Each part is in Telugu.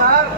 సార్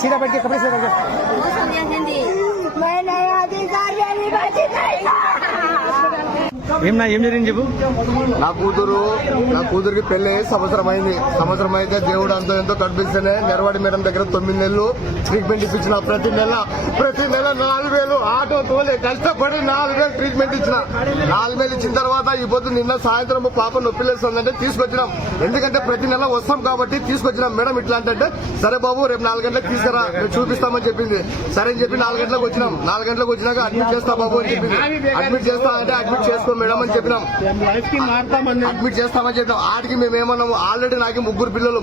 सीधा बैठ के कपड़े से ఏం జరిగింది చెప్పు. నా కూతురికి పెళ్లి సంవత్సరం అయింది. సంవత్సరం అయితే దేవుడు అంతో ఎంతో కనిపిస్తేనే నెరవాడి మేడం దగ్గర 9 నెలలు ట్రీట్మెంట్ ఇప్పించిన. ప్రతి నెల 4,000 ఆటో తోలే కష్టపడి 4,000 ట్రీట్మెంట్ ఇచ్చిన. 4,000 ఇచ్చిన తర్వాత ఈ పొద్దు నిన్న సాయంత్రం పాప నొప్పిలేస్తుందంటే తీసుకొచ్చినాం. ఎందుకంటే ప్రతి నెల వస్తాం కాబట్టి తీసుకొచ్చినాం. మేడం ఇట్లా అంటే సరే బాబు రేపు 4 గంటలకు తీసుకురా మేము చూపిస్తామని చెప్పింది. సరే అని చెప్పి 4 గంటలకు వచ్చినాం. 4 గంటలకు వచ్చినాక అడ్మిట్ చేస్తా బాబు అని చెప్పింది. అడ్మిట్ చేస్తా అంటే అడ్మిట్ చేసుకో మేడం అని చెప్పినాం. అడ్మిట్ చేస్తామని చెప్పినాం. ఆడికి మేము ఏమన్నాము, ఆల్రెడీ నాకు ముగ్గురు పిల్లలు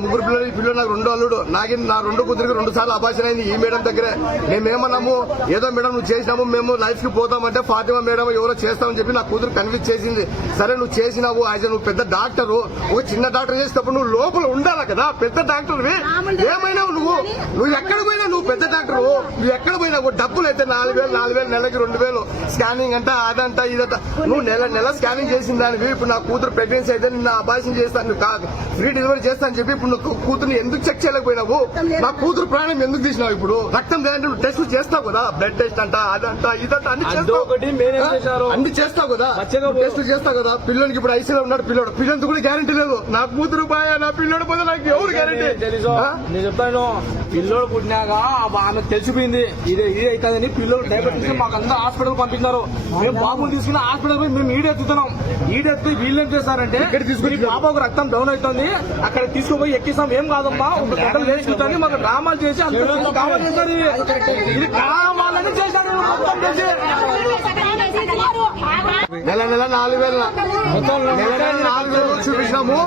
ఈ పిల్లలు నాకు 2 అల్లుడు. నా 2 కూతురికి 2 సార్లు అబార్షన్ అయింది ఈ మేడం దగ్గరే. మేమేమన్నాము, ఏదో మేడం నువ్వు చేసినాము మేము లైఫ్ కి పోతామంటే ఫాతిమా మేడం ఎవరో చేస్తామని చెప్పి నా కూతురు కన్విన్స్ చేసింది. సరే నువ్వు చేసినావు, అయితే నువ్వు పెద్ద డాక్టర్, ఒక చిన్న డాక్టర్ చేసేటప్పుడు నువ్వు లోపల ఉండాలి కదా. పెద్ద డాక్టర్వి ఏమైనావు నువ్వు ఎక్కడ పోయినా నువ్వు పెద్ద డాక్టర్. నువ్వు ఎక్కడ పోయినా డబ్బులు అయితే 4,000 నెలకి 2,000 స్కానింగ్ అంట అదంట ఇదంతా. నువ్వు నెల స్కానింగ్ చేసిన దానివి. ఇప్పుడు నా కూతురు ప్రెగ్నెన్సీ అయితే నిన్న అబార్షన్ చేస్తాను, ఫ్రీ డెలివరీ చేస్తాను చెప్పి ఇప్పుడు నువ్వు కూతురుని ఎందుకు చెక్ చేయలేకపోయినావు? నా కూతురు ప్రాణం ఎందుకు తీసినావు? ఇప్పుడు రక్తం లేదంటే నువ్వు టెస్ట్ చేస్తావు కదా, బ్లడ్ టెస్ట్ అంట అదంట ఇదంట అన్ని చేస్తావు కదా, టెస్ట్ చేస్తావు కదా. పిల్లలకి ఇప్పుడు ఐసీలో ఉన్నాడు పిల్లలతో కూడా గ్యారంటీ లేదు. నా కూతురు బాయా నా పిల్లడు పోతే నాకు ఎవరు గ్యారంటీ? నేను చెప్తాను, పిల్లోడు పుట్టినాక ఆమెకు తెలిసిపోయింది ఇదే అవుతుందని. పిల్లలు డయాబెటీస్ మాకు అందరూ హాస్పిటల్ పంపించారు. మేము బాబుని తీసుకుని హాస్పిటల్ పోయి మేము ఈడెత్తుతున్నాం. ఈడెత్తి వీళ్ళు ఏం చేస్తారంటే తీసుకుని బాబాకు రక్తం డౌన్ అవుతుంది అక్కడ తీసుకుపోయి ఎక్కిస్తాం. ఏం కాదమ్మా ఒక గంటలు లేచుకుంటుంది మాకు డ్రామాలు చేసి అంత కావాలి చేశారు. ఇది కావాలని చేశాను మొత్తం చేసి నెల 4,000 చూపించినాము.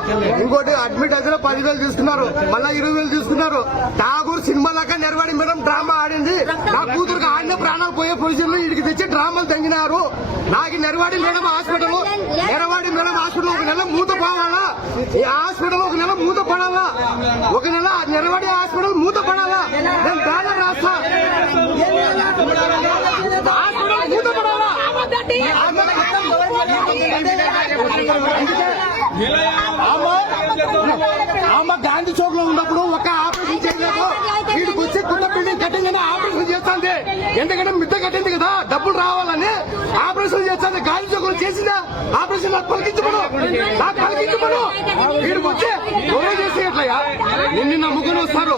ఇంకోటి అడ్మిట్ అయితే 10,000 తీసుకున్నారు, మళ్ళా 20,000 తీసుకున్నారు. ఠాగూర్ సినిమా లాగా నెరవాడి మేడం డ్రామా ఆడింది. నా కూతురుకి ఆడిన ప్రాణాలు పోయే పొజిషన్లో ఇంటికి తెచ్చి డ్రామాలు తగ్గినారు. నాకు నెరవాడి మేడం హాస్పిటల్ ఒక నెల మూత పోవాలా? ఈ హాస్పిటల్ ఒక నెల మూత పడాలా? ఒక నెల నెరవాడి హాస్పిటల్ మూత పడాలా? నేను బ్యానర్ రాస్తా, హాస్పిటల్ మూత పడాలా? గాంధీ చౌక్ లో ఉన్నప్పుడు ఒక ఆపరేషన్ చేయలేదు. వీడికి వచ్చి కొత్త బిల్డింగ్ కట్టిందని ఆపరేషన్ చేస్తుంది. ఎందుకంటే మిద్ద కట్టింది కదా, డబ్బులు రావాలని ఆపరేషన్ చేస్తుంది. గాంధీ చౌక్ లో చేసిందా ఆపరేషన్? నాకు పలికించమను. వీడికి వచ్చి ఎవరో చేసేట్లయ్యా నిన్ను నమ్ముకుని వస్తారు.